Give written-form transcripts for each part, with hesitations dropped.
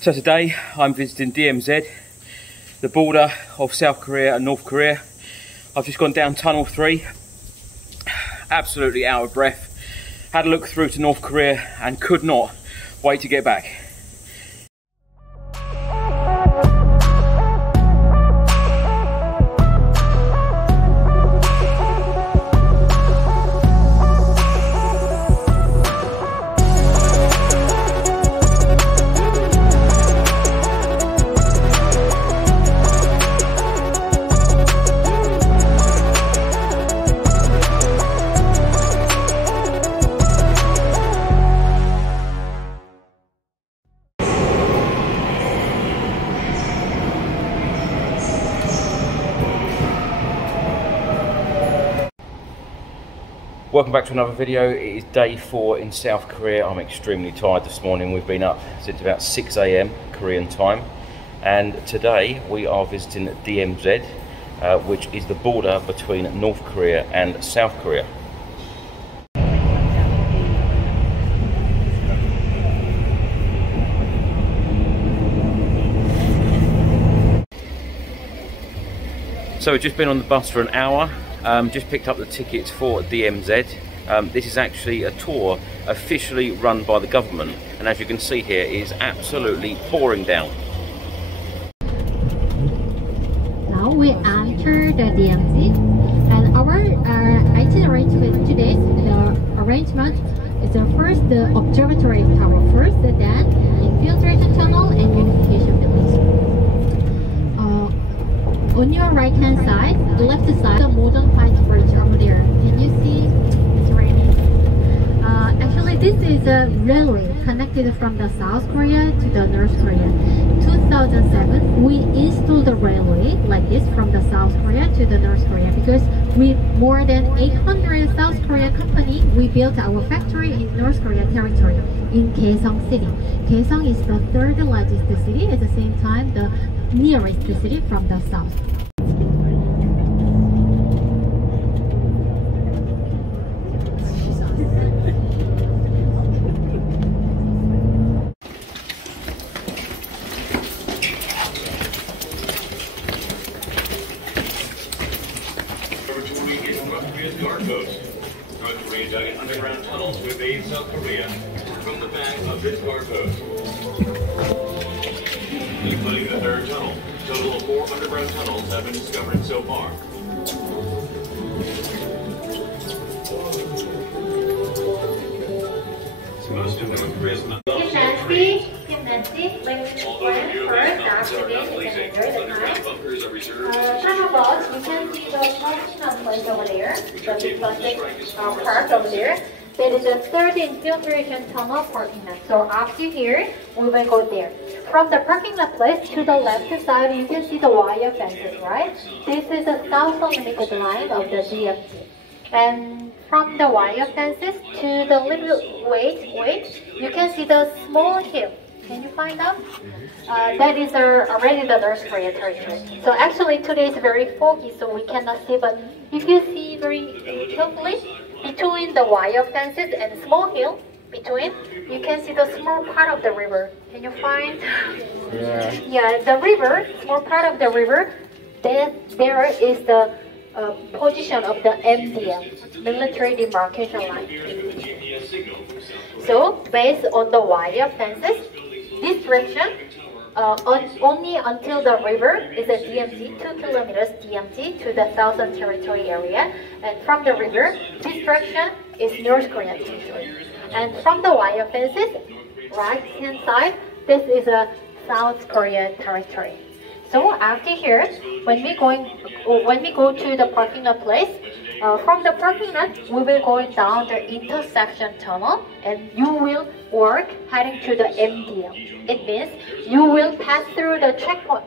So today I'm visiting DMZ, the border of South Korea and North Korea. I've just gone down Tunnel 3, absolutely out of breath. Had a look through to North Korea and could not wait to get back. Welcome back to another video. It is day 4 in South Korea. I'm extremely tired this morning. We've been up since about 6 AM Korean time, and today we are visiting DMZ, which is the border between North Korea and South Korea. So we've just been on the bus for an hour. Just picked up the tickets for DMZ. This is actually a tour officially run by the government, and as you can see here, it is absolutely pouring down. Now we enter the DMZ, and our itinerary today's arrangement is first the Observatory Tower first, then Infiltration Tunnel and Unification Buildings. On your right hand side, the left side, the modern white bridge over there. Can you see? It's raining. Actually, this is a railway connected from the South Korea to the North Korea. 2007, we installed the railway like this from the South Korea to the North Korea because with more than 800 South Korea company, we built our factory in North Korea territory in Kaesong City. Kaesong is the third largest city, at the same time the nearest city from the south. North Korea dug an underground tunnel to invade South Korea from the back of this guard post, including the third tunnel. A total of 4 underground tunnels have been discovered so far. Most of North Korea's How about you can see the parking place over there, the plastic park over there. There is a third infiltration tunnel parking lot. So after here, we will go there. From the parking lot place to the left side, you can see the wire fences, right? This is the south limited line of the DMZ. And from the wire fences to the little wait, you can see the small hill. Can you find out? That is already the North Korea territory. So actually today is very foggy, so we cannot see. But if you see very carefully, between the wire fences and small hill, between, you can see the small part of the river. Can you find? Yeah, the river, small part of the river. There is the position of the MDL, military demarcation line. So based on the wire fences, this direction only until the river is a DMZ, 2 kilometers DMZ to the southern territory area, and from the river, this direction is North Korean territory. And from the wire fences, right hand side, this is a South Korea territory. So after here, when we go to the parking lot place, from the parking lot, we will go down the intersection tunnel, and you will work heading to the MDL. It means you will pass through the checkpoint,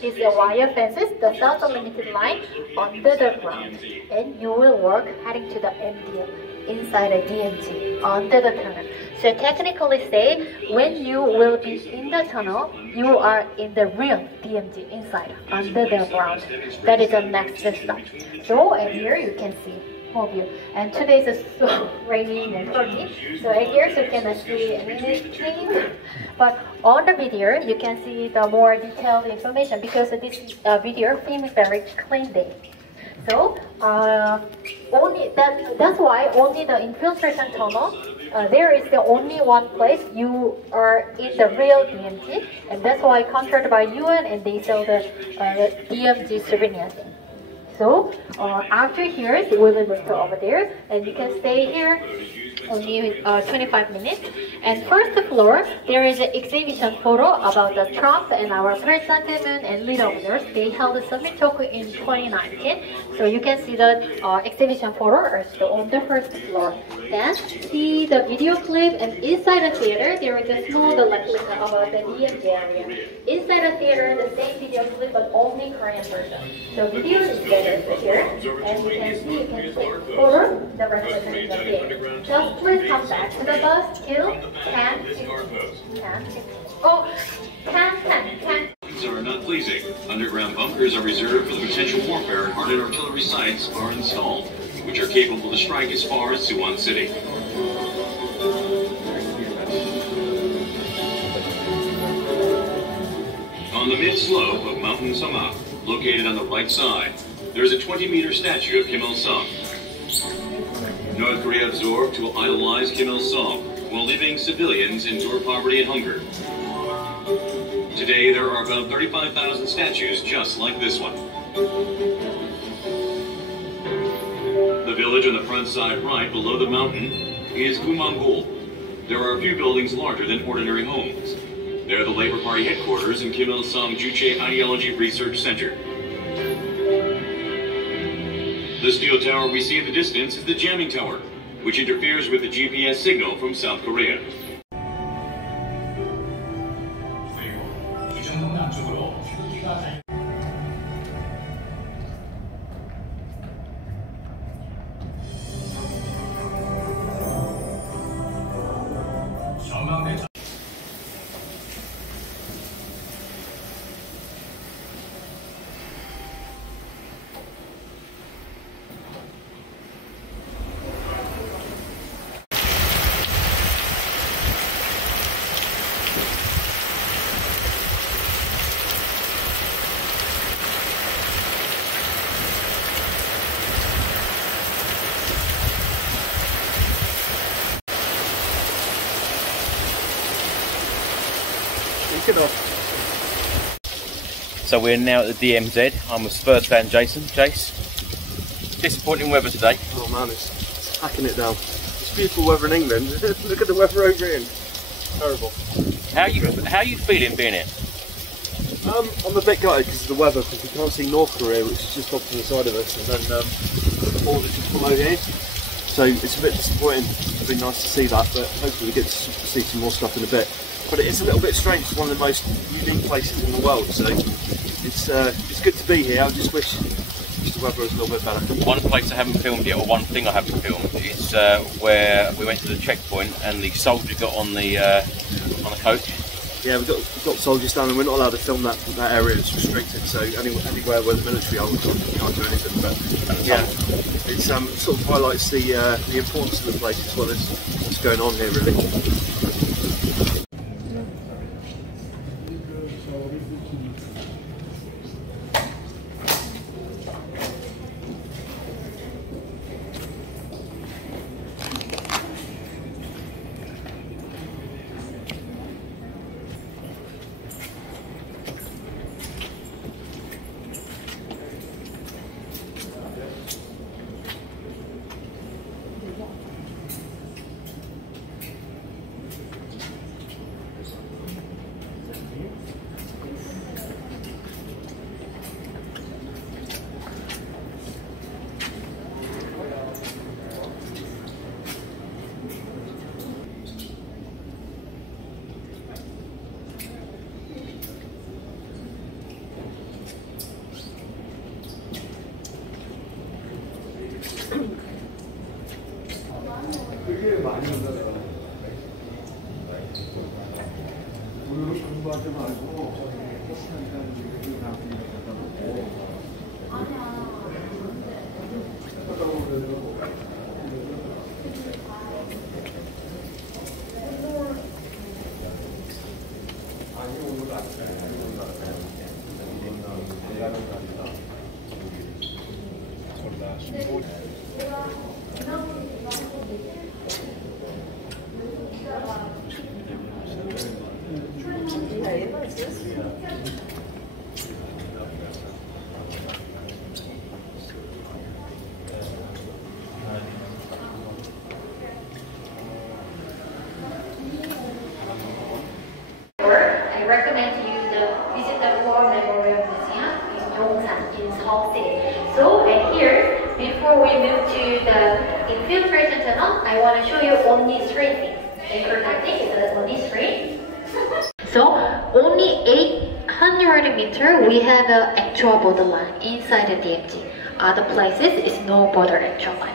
these wire fences, the south limited line, under the ground, and you will work heading to the MDL inside a DMZ under the tunnel. So technically say, when you will be in the tunnel, you are in the real DMZ inside, under the ground. That is the next step. So, and here you can see beautiful view. And today is so rainy and foggy, so here you cannot see anything. But on the video, you can see the more detailed information because this video filmed very clean day. So that's why only the infiltration tunnel. There is the only one place you are in the real DMZ, and that's why contracted by UN and they sell the DMZ souvenirs. So after here, we will move to over there, and you can stay here only 25 minutes. And first floor, there is an exhibition photo about the Trump and our president and leader owners. They held a summit talk in 2019. So you can see the exhibition photo on the first floor. Then see the video clip, and inside the theater, there is a small lecture about the DMZ area. Inside the theater, the same video clip, but only Korean version. So video is better here, and you can take photo the rest of the theater. Just please come back to the bus till 10. Oh, 10. Are not pleasing. Underground bunkers are reserved for the potential warfare, and hardened artillery sites are installed, which are capable to strike as far as Suwon City. On the mid-slope of Mountain Sama, located on the right side, there is a 20-meter statue of Kim Il-sung. North Korea absorbed to idolize Kim Il-sung while leaving civilians endure poverty and hunger. Today, there are about 35,000 statues just like this one. The village on the front side right below the mountain is Gumanggul. There are a few buildings larger than ordinary homes. They're the Labor Party headquarters and Kim Il-sung Juche Ideology Research Center. The steel tower we see in the distance is the jamming tower, which interferes with the GPS signal from South Korea. So we're now at the DMZ. I'm with Spurs fan Jason. Jace, disappointing weather today. Oh man, it's hacking it down. It's beautiful weather in England. Look at the weather over here. Terrible. How are you feeling being here? I'm a bit gutted because of the weather, because we can't see North Korea, which is just off to the side of us, and then the border just below here. So it's a bit disappointing. It'd be nice to see that, but hopefully we get to see some more stuff in a bit. But it is a little bit strange. It's one of the most unique places in the world, so it's good to be here. I just wish the weather was a little bit better. One place I haven't filmed yet, or one thing I haven't filmed, is where we went to the checkpoint and the soldier got on the coach. Yeah, we've got soldiers down, and we're not allowed to film that area. It's restricted. So anywhere where the military are, we can't do anything. But yeah, it sort of highlights the importance of the place as well as what's going on here, really. I recommend you to visit the War Memorial Museum in Yongsan in Seoul City. So, and here, before we move to the infiltration tunnel, I want to show you only three things. Importantly, it's only three. So, only 800 meters, we have an actual borderline inside the DMZ. Other places is no border actual line.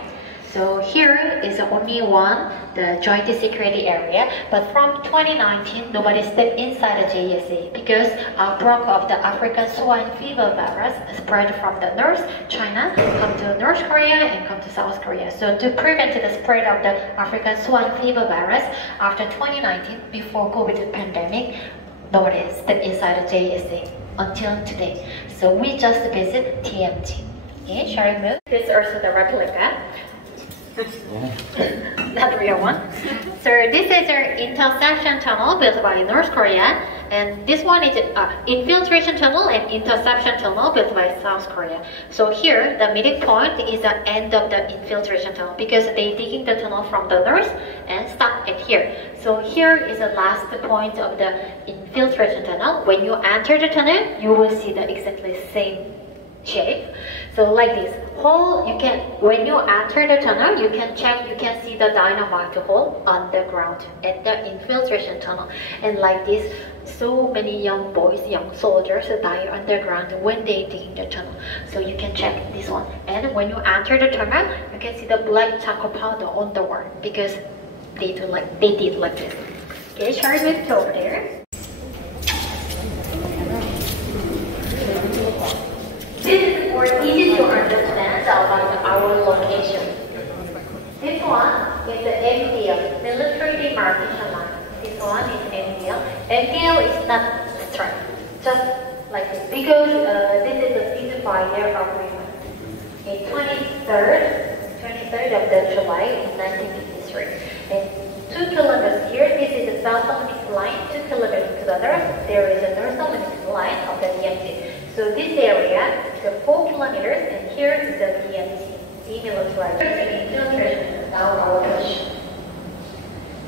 So here is only one, the joint security area, but from 2019, nobody stepped inside the JSA because outbreak of the African swine fever virus spread from the North China, come to North Korea and come to South Korea. So to prevent the spread of the African swine fever virus after 2019, before COVID pandemic, nobody stepped inside the JSA until today. So we just visit TMT. Okay, shall we move? This is also the replica. Not real one. So this is our intersection tunnel built by North Korea, and this one is infiltration tunnel and interception tunnel built by South Korea. So here the middle point is the end of the infiltration tunnel because they digging the tunnel from the north and stop it here. So here is the last point of the infiltration tunnel. When you enter the tunnel, you will see the exactly same shape. So like this hole, you can, when you enter the tunnel, you can check, you can see the dynamite hole underground at the infiltration tunnel. And like this, so many young boys, young soldiers die underground when they dig in the tunnel. So you can check this one. And when you enter the tunnel, you can see the black charcoal powder on the wall because they did like this. Okay, shall we move to over there? This is more easy to understand about our location. This one is the MDL, military demarcation line. This one is MDL. MDL is not straight, just like this, because this is a ceasefire agreement. In 23rd of the July in 1953. And 2 kilometers here, this is the South Atlantic line. 2 kilometers to the north, there is a North Atlantic line of the DMZ. So this area is the 4 kilometers, and here is the DMZ, demilitarized infiltration. Now our question.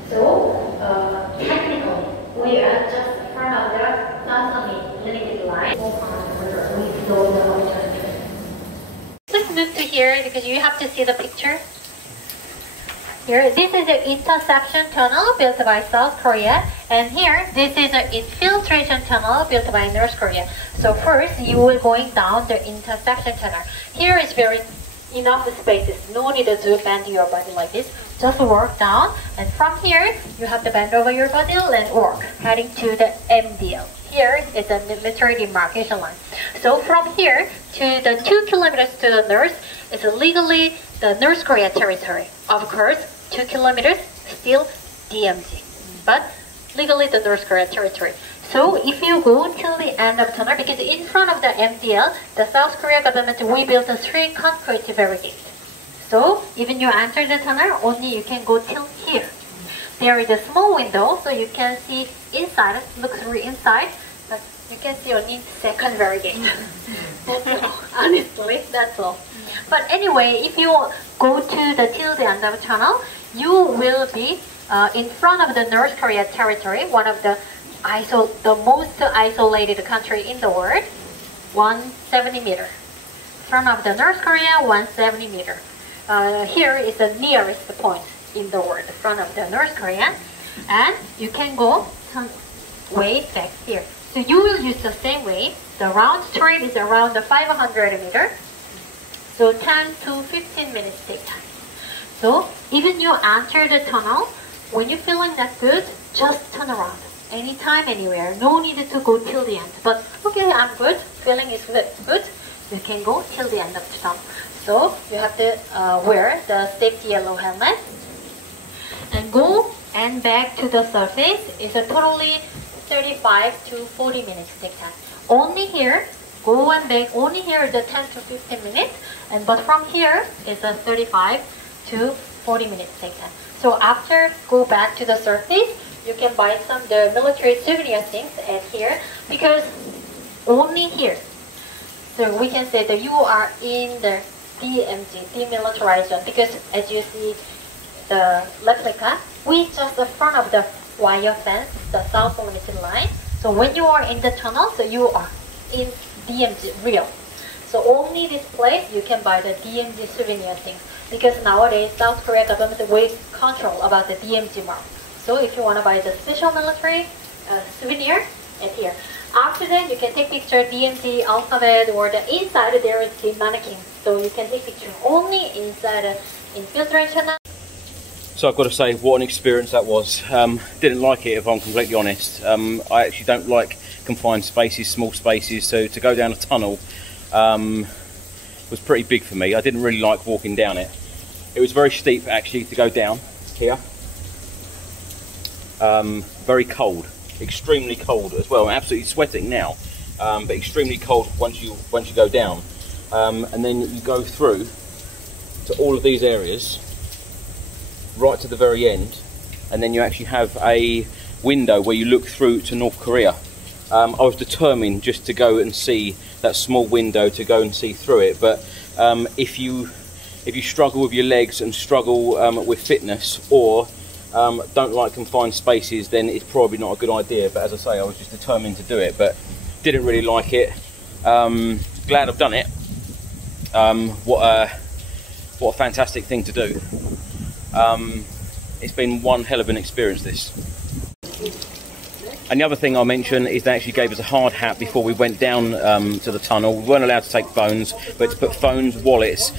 So technically, we are just in front of the South Atlantic limited line. We know the alternative. Let's move to here because you have to see the picture. Here, this is the interception tunnel built by South Korea, and here, this is the infiltration tunnel built by North Korea. So first, you will going down the interception tunnel. Here is very enough spaces. No need to bend your body like this. Just walk down, and from here, you have to bend over your body and walk, heading to the MDL. Here is the military demarcation line. So from here to the 2 kilometers to the north is legally the North Korea territory. Of course, 2 kilometers still DMZ, but legally the North Korea territory. So if you go till the end of tunnel, because in front of the MDL, the South Korea government, we built 3 concrete barricades. So even you enter the tunnel, only you can go till here. There is a small window, so you can see inside. Looks really inside, but you can see only second barricade. That's all. Honestly, that's all. But anyway, if you go to the till the end of the tunnel, you will be in front of the North Korea territory, one of the most isolated country in the world, 170 meter. Front of the North Korea, 170 meter. Here is the nearest point in the world, front of the North Korea, and you can go some way back here. So you will use the same way. The round trip is around the 500 meter. So 10 to 15 minutes take time. So even you enter the tunnel, when you're feeling that good, just turn around. Anytime, anywhere. No need to go till the end. But okay, I'm good. Feeling is good. You can go till the end of the tunnel. So you have to wear the safety yellow helmet and go and back to the surface is a totally 35 to 40 minutes take time. Only here, go and back, only here is a 10 to 15 minutes, and but from here is a 35 to 40 minutes take time. So after go back to the surface, you can buy some the military souvenir things at here because only here. So we can say that you are in the DMZ, demilitarized zone, because as you see the replica, we just the front of the wire fence, the south limited line. So when you are in the tunnel, so you are in DMZ real. So only this place you can buy the DMZ souvenir things, because nowadays South Korea government will control about the DMZ mark. So if you want to buy the special military souvenir, it's here. After that, you can take picture DMZ alphabet or the inside there is the mannequin. So you can take picture only inside infiltration. So I've got to say, what an experience that was. Didn't like it, if I'm completely honest. I actually don't like confined spaces, small spaces, so to go down a tunnel was pretty big for me. I didn't really like walking down it. It was very steep actually to go down here. Very cold, extremely cold as well. I'm absolutely sweating now, but extremely cold once you go down. And then you go through to all of these areas, right to the very end, and then you actually have a window where you look through to North Korea. I was determined just to go and see that small window, to go and see through it, but if you struggle with your legs and struggle with fitness, or don't like confined spaces, then it's probably not a good idea. But as I say, I was just determined to do it, but didn't really like it. Glad I've done it. What a fantastic thing to do. It's been one hell of an experience, this. And the other thing I'll mention is they actually gave us a hard hat before we went down to the tunnel. We weren't allowed to take phones, but to put phones, wallets,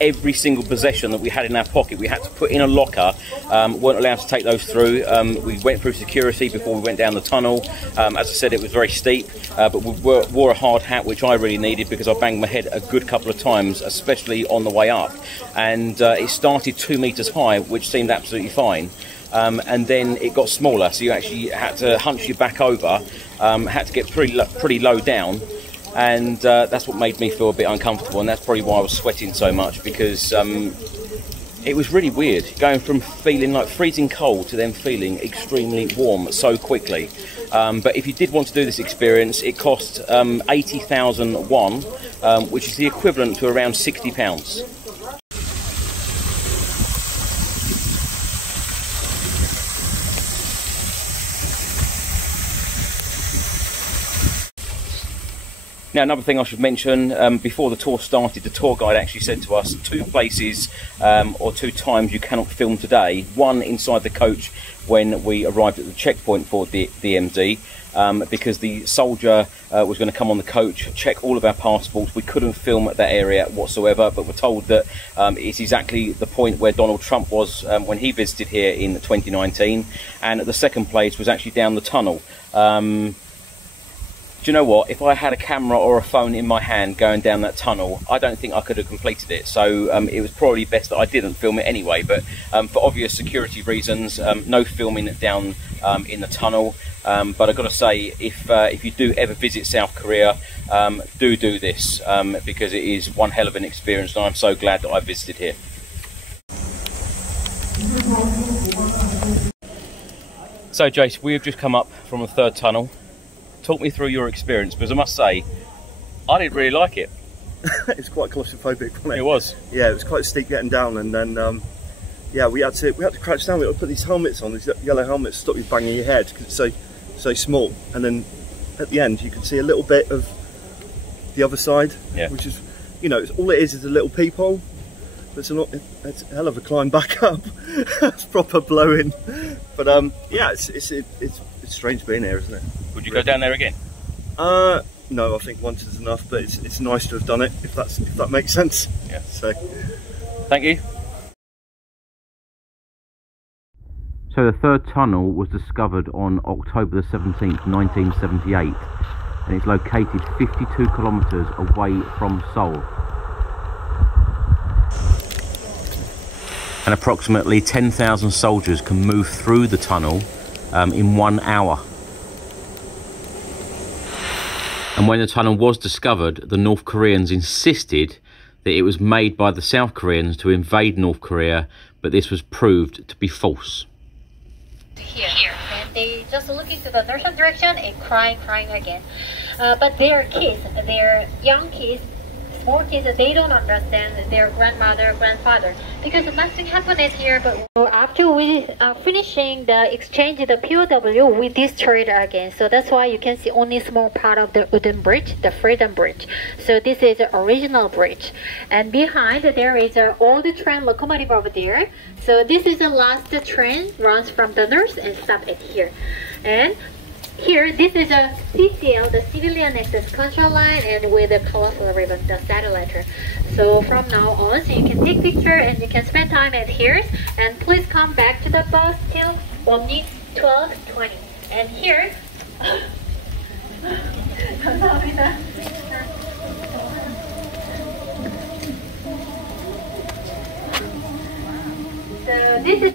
every single possession that we had in our pocket, we had to put in a locker. Weren't allowed to take those through. We went through security before we went down the tunnel. As I said, it was very steep, but we wore a hard hat, which I really needed because I banged my head a good couple of times, especially on the way up. And it started 2 meters high, which seemed absolutely fine. And then it got smaller, so you actually had to hunch your back over, had to get pretty low down, and that's what made me feel a bit uncomfortable, and that's probably why I was sweating so much, because it was really weird, going from feeling like freezing cold to then feeling extremely warm so quickly. But if you did want to do this experience, it cost 80,000 won, which is the equivalent to around £60. Now, another thing I should mention, before the tour started, the tour guide actually said to us 2 places or 2 times you cannot film today. One inside the coach when we arrived at the checkpoint for the DMZ, because the soldier was going to come on the coach, check all of our passports. We couldn't film at that area whatsoever, but we're told that it's exactly the point where Donald Trump was when he visited here in 2019. And the second place was actually down the tunnel. Do you know what? If I had a camera or a phone in my hand going down that tunnel, I don't think I could have completed it. So it was probably best that I didn't film it anyway. But for obvious security reasons, no filming down in the tunnel. But I've got to say, if you do ever visit South Korea, do this because it is one hell of an experience, and I'm so glad that I visited here. So Jace, we have just come up from the 3rd tunnel. Talk me through your experience, because I must say, I didn't really like it. It's quite claustrophobic, wasn't it? It was. Yeah, it was quite steep getting down, and then yeah, we had to crouch down. We had to put these helmets on, these yellow helmets, to stop you banging your head because it's so small. And then at the end, you can see a little bit of the other side, yeah. Which is, you know, all it is a little peephole. It's a hell of a climb back up. It's proper blowing. But yeah, it's strange being here, isn't it? Would you go down there again? No, I think once is enough, but it's nice to have done it, if that makes sense. Yeah. So, thank you. So the 3rd tunnel was discovered on October the 17th, 1978, and it's located 52 kilometres away from Seoul. and approximately 10,000 soldiers can move through the tunnel in 1 hour. And when the tunnel was discovered, the North Koreans insisted that it was made by the South Koreans to invade North Korea, but this was proved to be false. Here, and they just look into the nurse's direction and crying again. But their kids, their young kids, small kids, they don't understand their grandmother, grandfather, because nothing happened here. But after we finishing the exchange, the POW, we destroyed again. So that's why you can see only small part of the wooden bridge, the Freedom Bridge. So this is the original bridge, and behind there is an old train locomotive over there. So this is the last train runs from the nurse and stop it here. And here, this is a CCL, the Civilian Access Control Line, and with a colorful ribbon, the satellite. So from now on, so you can take picture and you can spend time at here. And please come back to the bus till only 12:20. And here, 감사합니다. So this is.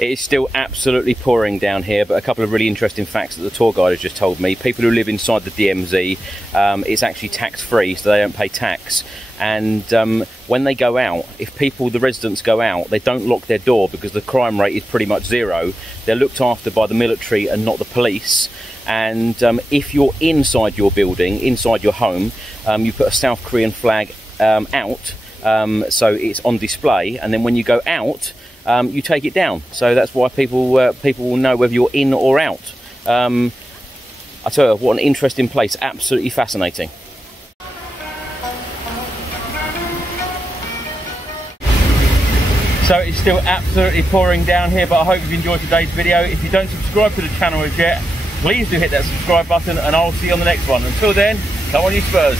It is still absolutely pouring down here, but a couple of really interesting facts that the tour guide has just told me. People who live inside the DMZ, it's actually tax-free, so they don't pay tax. And when they go out, if the residents go out, they don't lock their door because the crime rate is pretty much zero. They're looked after by the military and not the police. And if you're inside your building, inside your home, you put a South Korean flag out, so it's on display, and then when you go out, you take it down. So that's why people will know whether you're in or out. I tell you, what an interesting place, absolutely fascinating. So it's still absolutely pouring down here, but I hope you've enjoyed today's video. If you don't subscribe to the channel as yet, please do hit that subscribe button, and I'll see you on the next one. Until then, come on you Spurs.